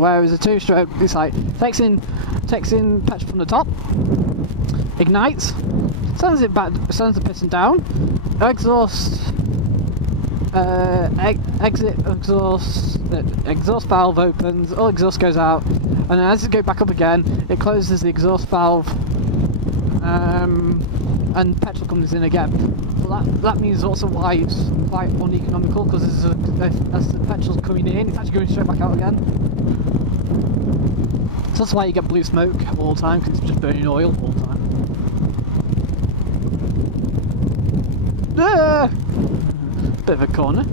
Whereas a two-stroke, it's like takes in petrol from the top, ignites, sends it back, sends the piston down, exhaust, exit exhaust valve opens, all exhaust goes out, and then as it goes back up again, it closes the exhaust valve, and petrol comes in again. So that means also why it's quite uneconomical, because as the petrol's coming in, it's actually going straight back out again. So that's why you get blue smoke all the time, because it's just burning oil all the time. Bit of a corner.